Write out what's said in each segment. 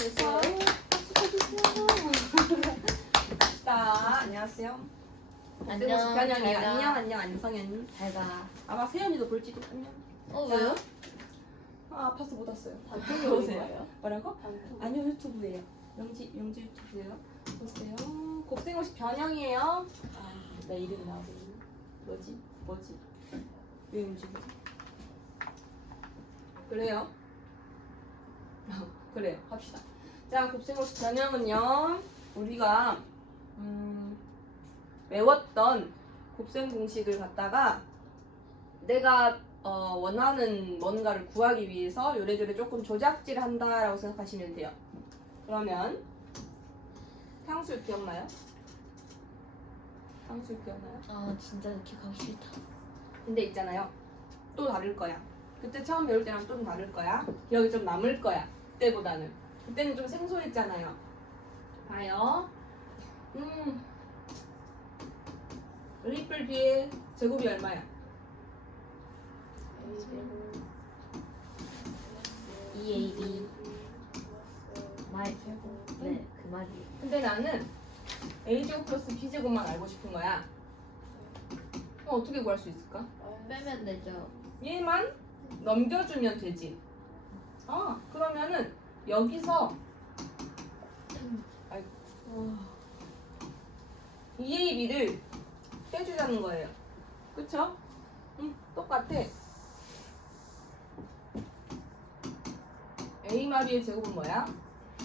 됐어요. 자, 안녕하세요. 안녕. 변영이 잘 가. 안녕 안녕 안성현. 잘 가. 아마 세연이도 볼지도 안녕. 어 왜요? 아 아파서 못 왔어요. 보세요. 뭐예요? 뭐라고? 단톡. 아니요 유튜브예요. 영지 영지 유튜브예요. 보세요. 곱생옷이 변형이에요. 아, 내 이름이 나오고 있네. 뭐지? 뭐지? 왜 움직이지? 그래요? 그래요. 합시다. 자, 곱셈고시 변형은요. 우리가 음, 외웠던 곱셈 공식을 갖다가 내가 어, 원하는 뭔가를 구하기 위해서 요래조래 조금 조작질 한다라고 생각하시면 돼요. 그러면 탕수육 기억나요? 탕수육 기억나요? 아 진짜 이렇게 가기 싫다. 근데 있잖아요. 또 다를 거야. 그때 처음 배울 때랑 좀 다를 거야. 기억이 좀 남을 거야. 그때보다는. 그때는 좀 생소했잖아요. 봐요. 음. 리플 B의 제곱이 얼마야? EAB 말. 네 그 말이에요. 근데 나는 A제곱 플러스 B제곱만 알고 싶은 거야. 그럼 어떻게 구할 수 있을까? 빼면 되죠. 얘만 넘겨주면 되지. 아, 그러면은 여기서 EAB를 빼주자는 거예요. 그쵸? 응, 똑같아. A 마비의 제곱은 뭐야?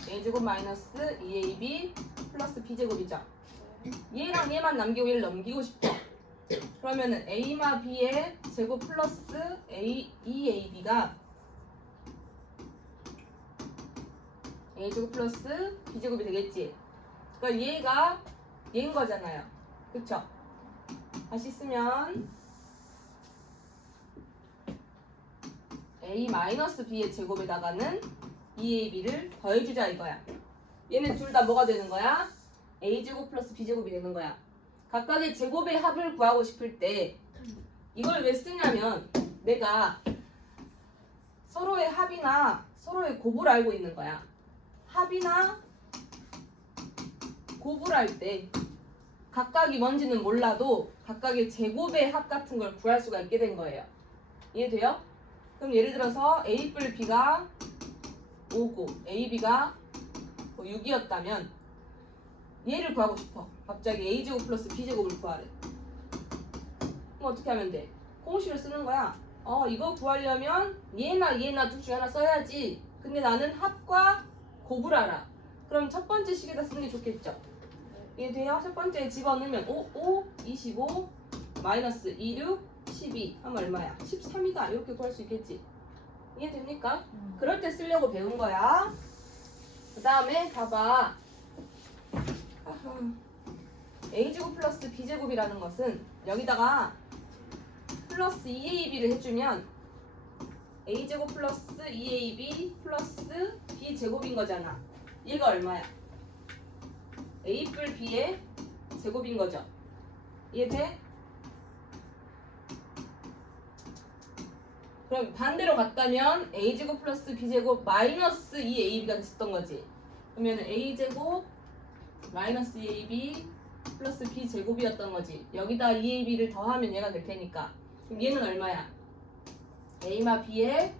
A제곱 마이너스 2AB 플러스 B제곱이죠. 얘랑 얘만 남기고 얘를 넘기고 싶어. 그러면은 A마 B의 제곱 플러스 A, 2AB가 A제곱 플러스 B제곱이 되겠지. 그러니까 얘가 얘인 거잖아요. 그쵸? 다시 쓰면 A 마이너스 B의 제곱에다가는 2AB를 더해주자 이거야. 얘는 둘 다 뭐가 되는 거야? A제곱 플러스 B제곱이 되는 거야. 각각의 제곱의 합을 구하고 싶을 때 이걸 왜 쓰냐면 내가 서로의 합이나 서로의 곱을 알고 있는 거야. 합이나 곱을 할때 각각이 뭔지는 몰라도 각각의 제곱의 합 같은 걸 구할 수가 있게 된 거예요. 이해돼요? 그럼 예를 들어서 A 뿔 B가 5고 A, B가 6이었다면 얘를 구하고 싶어. 갑자기 A제곱 플러스 B제곱을 구하래. 그럼 어떻게 하면 돼? 공식을 쓰는 거야. 어, 이거 구하려면 얘나 얘나 둘 중에 하나 써야지. 근데 나는 합과 알아. 그럼 첫 번째 식에다 쓰는 게 좋겠죠? 이해돼요? 첫 번째에 집어넣으면 5, 5, 25, 마이너스 2, 6, 12 하면 얼마야? 13이다. 이렇게 구할 수 있겠지? 이해됩니까? 음. 그럴 때 쓰려고 배운 거야. 그 다음에 봐봐. a제곱 플러스 b제곱이라는 것은 여기다가 플러스 2ab를 해주면 a제곱 플러스 2ab 플러스 b제곱인 거잖아. 얘가 얼마야? a 뿔 b의 제곱인 거죠. 이해돼? 그럼 반대로 갔다면 a제곱 플러스 b제곱 마이너스 2ab가 됐었던 거지. 그러면 a제곱 마이너스 2ab 플러스 b제곱이었던 거지. 여기다 2ab를 더하면 얘가 될 테니까. 그럼 얘는 얼마야? A마 b의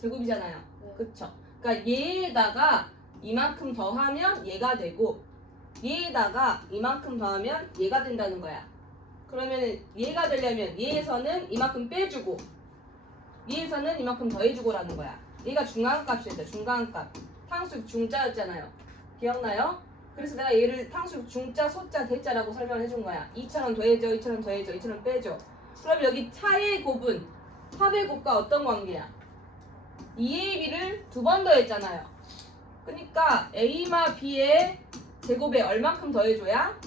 제곱이잖아요. 네. 그쵸? 그러니까 얘에다가 이만큼 더하면 얘가 되고 얘에다가 이만큼 더하면 얘가 된다는 거야. 그러면 얘가 되려면 얘에서는 이만큼 빼주고 얘에서는 이만큼 더해주고라는 거야. 얘가 중간값이었죠. 중간값. 탕수육 중자였잖아요. 기억나요? 그래서 내가 얘를 탕수육 중자, 소자, 대자라고 설명을 해준 거야. 2,000원 더해줘, 2,000원 더해줘, 2,000원 빼줘. 그럼 여기 차의 곱은 합의 곱과 어떤 관계야? 2AB를 두 번 더했잖아요. 그러니까 A마 B의 제곱에 얼만큼 더해줘야?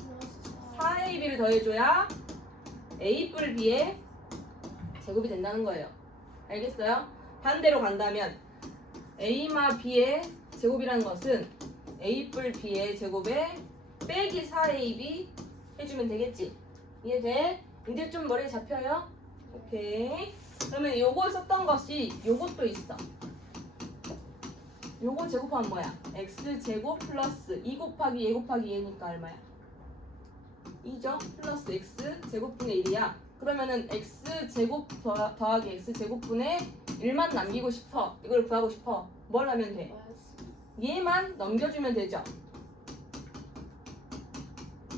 4AB를 더해줘야 A 뿔 B의 제곱이 된다는 거예요. 알겠어요? 반대로 간다면 A마 B의 제곱이라는 것은 A 뿔 B의 제곱에 빼기 4AB 해주면 되겠지? 이해돼? 이제 좀 머리 잡혀요? 오케이. 그러면 요거 썼던 것이 요것도 있어. 요거 제곱하면 뭐야? x 제곱 플러스 2 곱하기 a 곱하기 2니까 얼마야? 2죠? 플러스 x 제곱분의 1이야. 그러면은 x 제곱 더- 더하기 x 제곱분의 1만 남기고 싶어. 이걸 구하고 싶어. 뭘 하면 돼? 얘만 넘겨주면 되죠.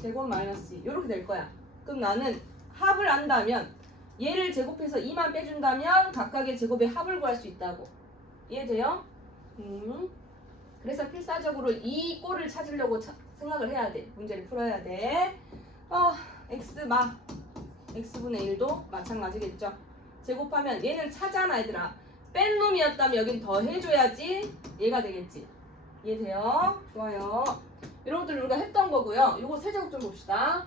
제곱 마이너스 2 이렇게 될 거야. 그럼 나는 합을 안다면 얘를 제곱해서 2만 빼준다면 각각의 제곱의 합을 구할 수 있다고. 이해돼요? 음. 그래서 필사적으로 이 꼴을 찾으려고 차- 생각을 해야 돼. 문제를 풀어야 돼. 어, x 마 x분의 1도 마찬가지겠죠. 제곱하면 얘는 차잖아 얘들아. 뺀 놈이었다면 여긴 더 해줘야지 얘가 되겠지. 이해돼요? 좋아요. 것들 우리가 했던 거고요. 이거 세제곱 좀 봅시다.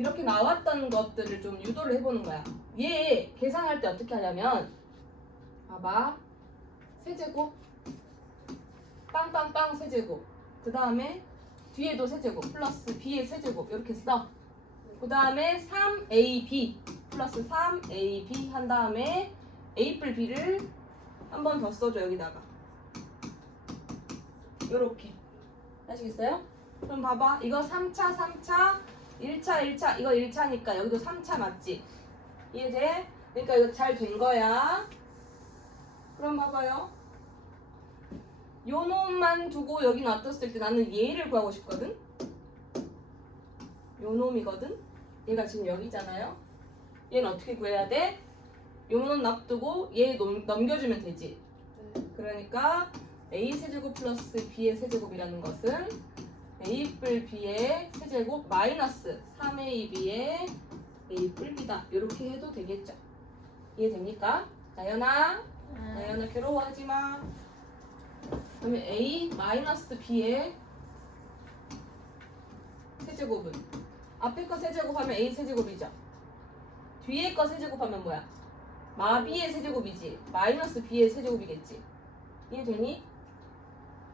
이렇게 나왔던 것들을 좀 유도를 해보는 거야. 얘 계산할 때 어떻게 하냐면 봐봐. 세제곱 빵빵빵 세제곱 그 다음에 뒤에도 세제곱 플러스 b의 세제곱 이렇게 써. 그 다음에 3ab 플러스 3ab 한 다음에 a 뿔 b를 한 번 더 써줘 여기다가 요렇게 아시겠어요? 그럼 봐봐 이거 3차 3차 1차 1차 이거 1차니까 여기도 3차 맞지? 이해돼? 그러니까 이거 잘 된 거야. 그럼 봐봐요. 요 놈만 두고 여기 놔뒀을 때 나는 얘를 구하고 싶거든? 요 놈이거든? 얘가 지금 여기잖아요? 얘는 어떻게 구해야 돼? 요 놈 놔두고 얘 넘, 넘겨주면 되지? 그러니까 a 세제곱 플러스 b의 세제곱이라는 것은 a 뿔 b의 세제곱 마이너스 3ab의 a 뿔 b다. 이렇게 해도 되겠죠? 이해됩니까? 나연아? 나연아 괴로워하지 마. 그러면 a 마이너스 b의 세제곱은? 앞에 거 세제곱하면 a 세제곱이죠? 뒤에 거 세제곱하면 뭐야? 마비의 세제곱이지. 마이너스 b의 세제곱이겠지. 이해되니?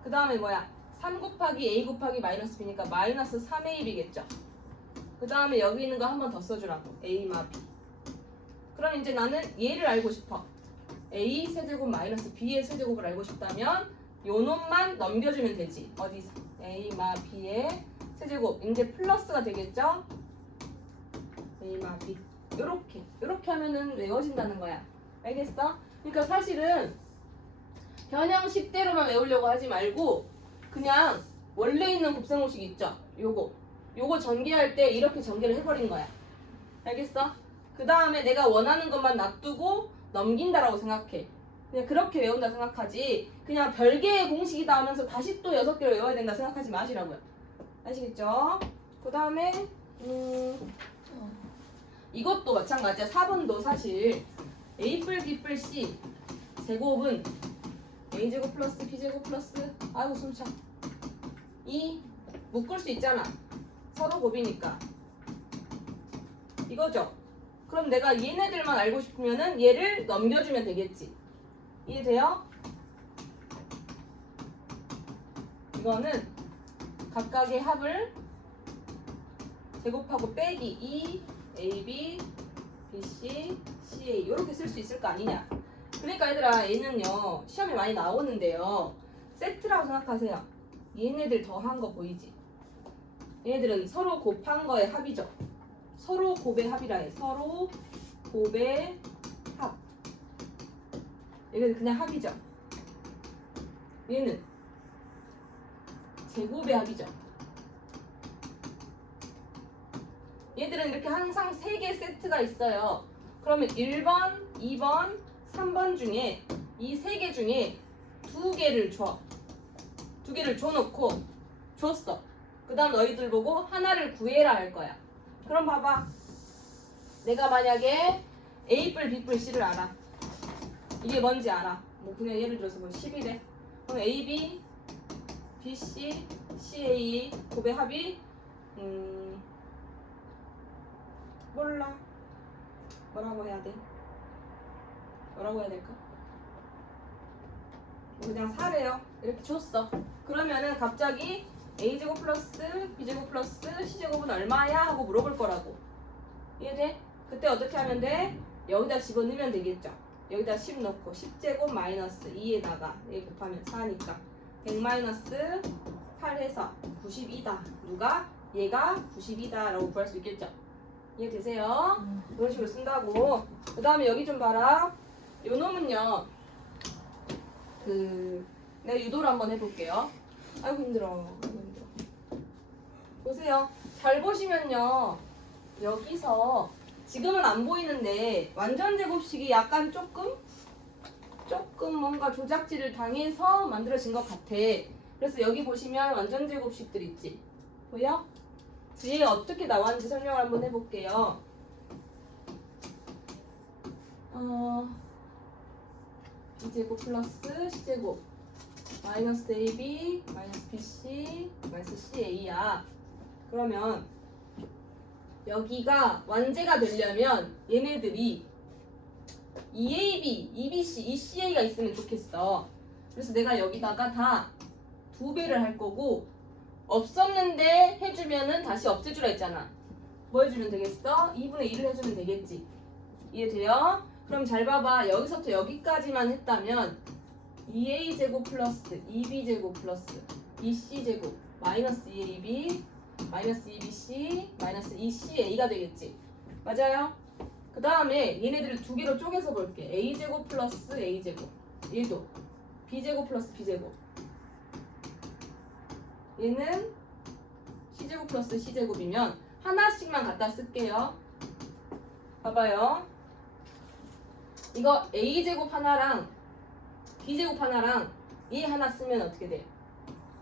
그 다음에 뭐야? 3 곱하기 a 곱하기 마이너스 b니까 마이너스 3ab이겠죠. 그 다음에 여기 있는 거 한 번 더 써주라고. a 마 b. 그럼 이제 나는 얘를 알고 싶어. a 세제곱 마이너스 b의 세제곱을 알고 싶다면 요 놈만 넘겨주면 되지. 어디서? a 마 b의 세제곱. 이제 플러스가 되겠죠? a 마 b. 요렇게. 요렇게 하면은 외워진다는 거야. 알겠어? 그러니까 사실은 변형식대로만 외우려고 하지 말고 그냥 원래 있는 곱셈공식 있죠? 요거. 요거 전개할 때 이렇게 전개를 해버린 거야. 알겠어? 그 다음에 내가 원하는 것만 놔두고 넘긴다라고 생각해. 그냥 그렇게 외운다 생각하지. 그냥 별개의 공식이다 하면서 다시 또 여섯 개를 외워야 된다 생각하지 마시라고요. 아시겠죠? 그 다음에 음 이것도 마찬가지야. 4번도 사실. a 뿔 b 뿔 c. 제곱은 a제곱 플러스 b제곱 플러스. 아이고 숨차 이 묶을 수 있잖아. 서로 곱이니까. 이거죠? 그럼 내가 얘네들만 알고 싶으면은 얘를 넘겨주면 되겠지. 이해돼요? 이거는 각각의 합을 제곱하고 빼기 2 AB BC CA 이렇게 쓸 수 있을 거 아니냐. 그러니까 얘들아 얘는요 시험에 많이 나오는데요. 세트라고 생각하세요 얘네들 더한 거 보이지? 얘네들은 서로 곱한 거의 합이죠. 서로 곱의 합이라 해. 서로 곱의 합. 얘는 그냥 합이죠. 얘는 제곱의 합이죠. 얘들은 이렇게 항상 세개 세트가 있어요. 그러면 1번, 2번, 3번 중에 이세개 중에 두 개를 줘. 두 개를 줘놓고 줬어. 그 다음 너희들 보고 하나를 구해라 할 거야. 그럼 봐봐. 내가 만약에 A 뿔 B 뿔 C를 알아. 이게 뭔지 알아. 뭐 그냥 예를 들어서 뭐 10이래. 그럼 A B B C C A 곱의 합이 음 몰라. 뭐라고 해야 돼? 뭐라고 해야 될까? 그냥 4래요. 이렇게 줬어. 그러면은 갑자기 a제곱 플러스 b제곱 플러스 c제곱은 얼마야? 하고 물어볼 거라고. 이해돼? 그때 어떻게 하면 돼? 여기다 집어넣으면 되겠죠. 여기다 10 넣고 10제곱 마이너스 2에다가 얘 곱하면 4니까 100 마이너스 8 해서 92다. 누가? 얘가 92다 라고 구할 수 있겠죠? 이해되세요? 이런 식으로 쓴다고. 그 다음에 여기 좀 봐라. 요 놈은요. 그 내가 유도를 한번 해볼게요. 아이고 힘들어. 힘들어. 보세요. 잘 보시면요. 여기서 지금은 안 보이는데 완전 제곱식이 약간 조금 조금 뭔가 조작질을 당해서 만들어진 것 같아. 그래서 여기 보시면 완전 제곱식들 있지. 보여? 뒤에 어떻게 나왔는지 설명을 한번 해볼게요. 어, b제곱 플러스 c제곱 마이너스 ab 마이너스 bc 마이너스 ca야. 그러면 여기가 완제가 되려면 얘네들이 EAB, EBC, ECA가 있으면 좋겠어. 그래서 내가 여기다가 다 두 배를 할 거고 없었는데 해주면은 다시 없애주라 했잖아. 뭐 해주면 되겠어? 2분의 1을 해주면 되겠지. 이해돼요? 그럼 잘 봐봐. 여기서부터 여기까지만 했다면 2a제곱 플러스 2b제곱 플러스 2c제곱 마이너스 2ab 마이너스 2bc 마이너스 2ca가 되겠지. 맞아요? 그 다음에 얘네들을 두 개로 쪼개서 볼게. a제곱 플러스 a제곱 얘도 b제곱 플러스 b제곱 얘는 c제곱 플러스 c제곱이면 하나씩만 갖다 쓸게요. 봐봐요. 이거 a제곱 하나랑 b제곱 하나랑 얘 하나 쓰면 어떻게 돼?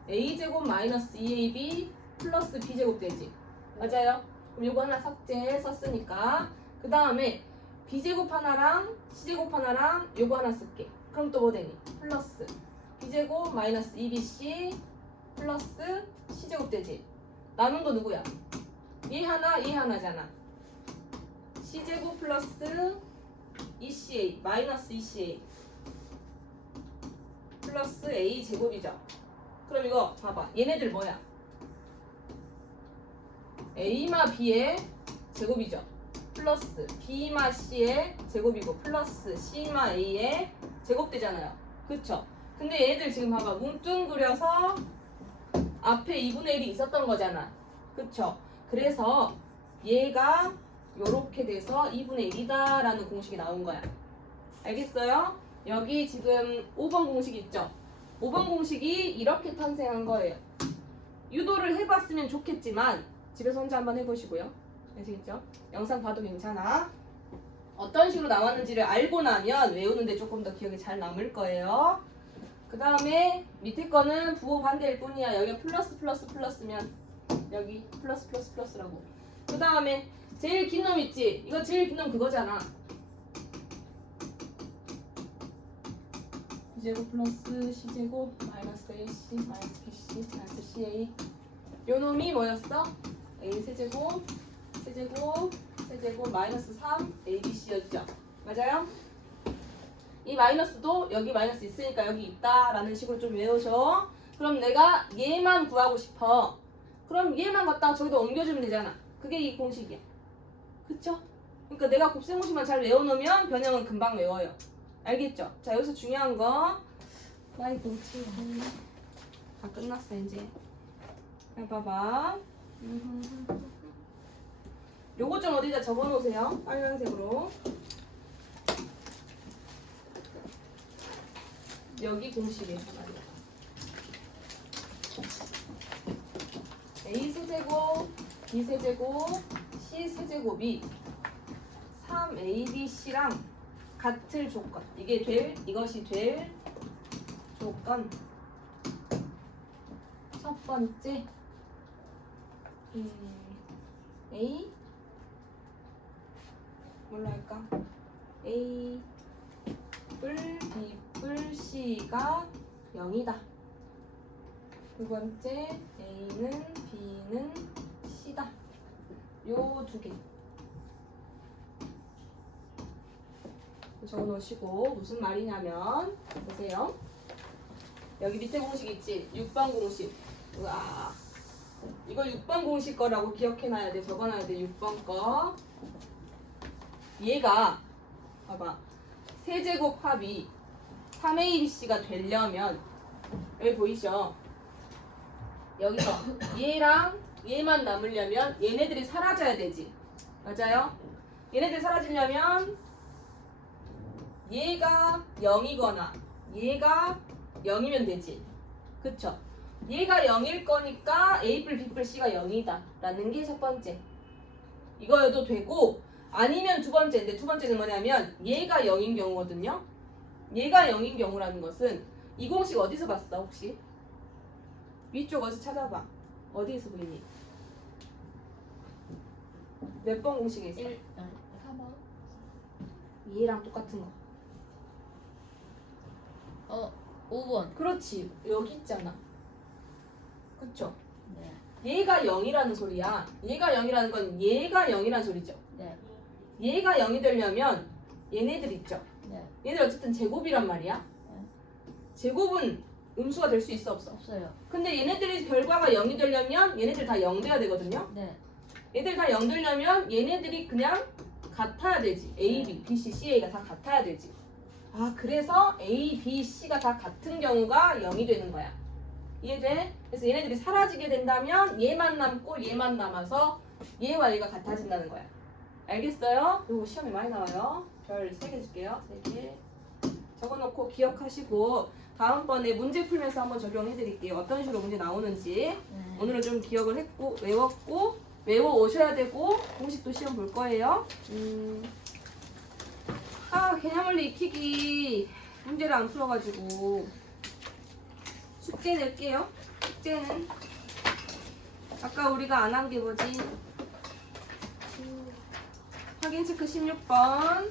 a제곱 마이너스 2ab 플러스 b제곱 되지. 맞아요? 그럼 이거 하나 삭제 썼으니까 그 다음에 b제곱 하나랑 c제곱 하나랑 요거 하나 쓸게. 그럼 또 뭐 되니? 플러스 b제곱 마이너스 2bc 플러스 c제곱 되지. 남은 거 누구야? 얘 하나, 얘 하나잖아. c제곱 플러스 2ca 마이너스 2ca 플러스 a 제곱이죠. 그럼 이거 봐봐. 얘네들 뭐야? a마 b의 제곱이죠. 플러스 b마 c의 제곱이고 플러스 c마 a의 제곱되잖아요. 그쵸? 근데 얘네들 지금 봐봐. 뭉뚱그려서 앞에 2분의 1이 있었던 거잖아. 그쵸? 그래서 얘가 요렇게 돼서 2분의 1이다라는 공식이 나온 거야. 알겠어요? 여기 지금 5번 공식 있죠? 5번 공식이 이렇게 탄생한 거예요. 유도를 해봤으면 좋겠지만 집에서 혼자 한번 해보시고요. 아시겠죠? 영상 봐도 괜찮아. 어떤 식으로 나왔는지를 알고 나면 외우는데 조금 더 기억이 잘 남을 거예요. 그 다음에 밑에 거는 부호 반대일 뿐이야. 여기가 플러스 플러스 플러스면 여기 플러스 플러스 플러스라고. 그 다음에 제일 긴 놈 있지? 이거 제일 긴 놈 그거잖아. B제곱 플러스 C제곱 마이너스 AC 마이너스 BC 마이너스 CA 요 놈이 뭐였어? A 세제곱 세제곱 세제곱 마이너스 3 ABC였죠. 맞아요? 이 마이너스도 여기 마이너스 있으니까 여기 있다 라는 식으로 좀 외우셔. 그럼 내가 얘만 구하고 싶어. 그럼 얘만 갖다가 저기다 옮겨주면 되잖아. 그게 이 공식이야. 그쵸? 그러니까 내가 곱셈 공식만 잘 외워놓으면 변형은 금방 외워요. 알겠죠? 자 여기서 중요한 거 나이 공치 다 끝났어 이제. 자 봐봐. 요거 좀 어디다 적어놓으세요. 빨간색으로. 여기 공식이에요. A 세제곱, B 세제곱, C 세제곱이 3ABC랑 같을 조건. 이게 될, 이것이 될 조건. 첫 번째. 음, A 뭘로 할까? A 뿔 B 뿔 C가 0이다. 두 번째 A는 B는 C다. 요 두 개. 적어 놓으시고 무슨 말이냐면 보세요. 여기 밑에 공식 있지? 6번 공식. 우와. 이거 6번 공식 거라고 기억해 놔야 돼. 적어 놔야 돼. 6번 거. 얘가 봐봐. 세제곱 합이 3ABC가 되려면 여기 보이죠? 여기서 얘랑 얘만 남으려면 얘네들이 사라져야 되지. 맞아요? 얘네들이 사라지려면 얘가 0이거나 얘가 0이면 되지. 그쵸? 얘가 0일 거니까 A 뿔 B 뿔 C가 0이다. 라는 게 첫 번째. 이거여도 되고 아니면 두 번째인데 두 번째는 뭐냐면 얘가 0인 경우거든요. 얘가 0인 경우라는 것은 이 공식 어디서 봤어 혹시? 위쪽 어디서 찾아봐. 어디에서 보이니? 몇 번 공식에 있어? 1, 아니, 4번. 얘랑 똑같은 거. 어, 5번. 그렇지. 여기 있잖아. 그쵸? 네. 얘가 0이라는 소리야. 얘가 0이라는 건 얘가 0이라는 소리죠. 네. 얘가 0이 되려면 얘네들 있죠. 네. 얘들 어쨌든 제곱이란 말이야. 네. 제곱은 음수가 될 수 있어 없어? 없어요. 근데 얘네들이 결과가 0이 되려면 얘네들 다 0 돼야 되거든요. 네. 얘들 다 0 되려면 얘네들이 그냥 같아야 되지. A, B, B, C, C, A가 다 같아야 되지. 아 그래서 A, B, C가 다 같은 경우가 0이 되는 거야. 이해돼? 그래서 얘네들이 사라지게 된다면 얘만 남고 얘만 남아서 얘와 얘가 같아진다는 거야. 알겠어요? 이거 시험에 많이 나와요. 별 3개 줄게요. 3개. 적어놓고 기억하시고 다음번에 문제 풀면서 한번 적용해 드릴게요. 어떤 식으로 문제 나오는지. 네. 오늘은 좀 기억을 했고 외웠고 외워 오셔야 되고 공식도 시험 볼 거예요. 음. 아 개념원리 익히기 문제를 안 풀어가지고 숙제 낼게요. 숙제는 아까 우리가 안 한 게 뭐지? 확인 체크 16번.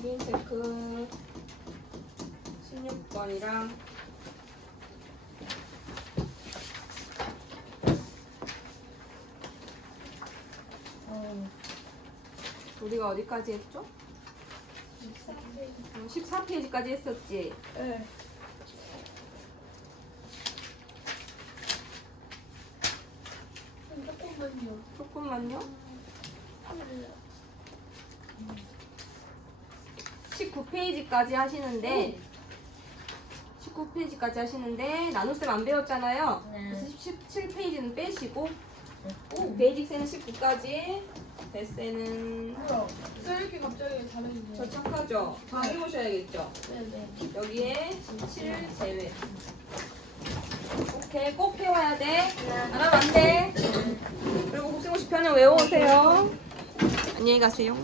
확인 체크 16번이랑 어, 우리가 어디까지 했죠? 14페이지까지 했었지. 네. 조금만요. 조금만요. 19페이지까지 하시는데 19페이지까지 하시는데 나눗셈 안 배웠잖아요. 네. 그래서 17페이지는 빼시고 오. 베이직 셈은 19까지 대세는 뭐야? 쌤 이렇게 갑자기 다르시네요. 저 착하죠? 다 해오셔야겠죠? 네네. 여기에 17 제외 오케이 꼭 해와야 돼 네. 안 하면 안돼 그리고 복싱 50편은 외워오세요 안녕히 가세요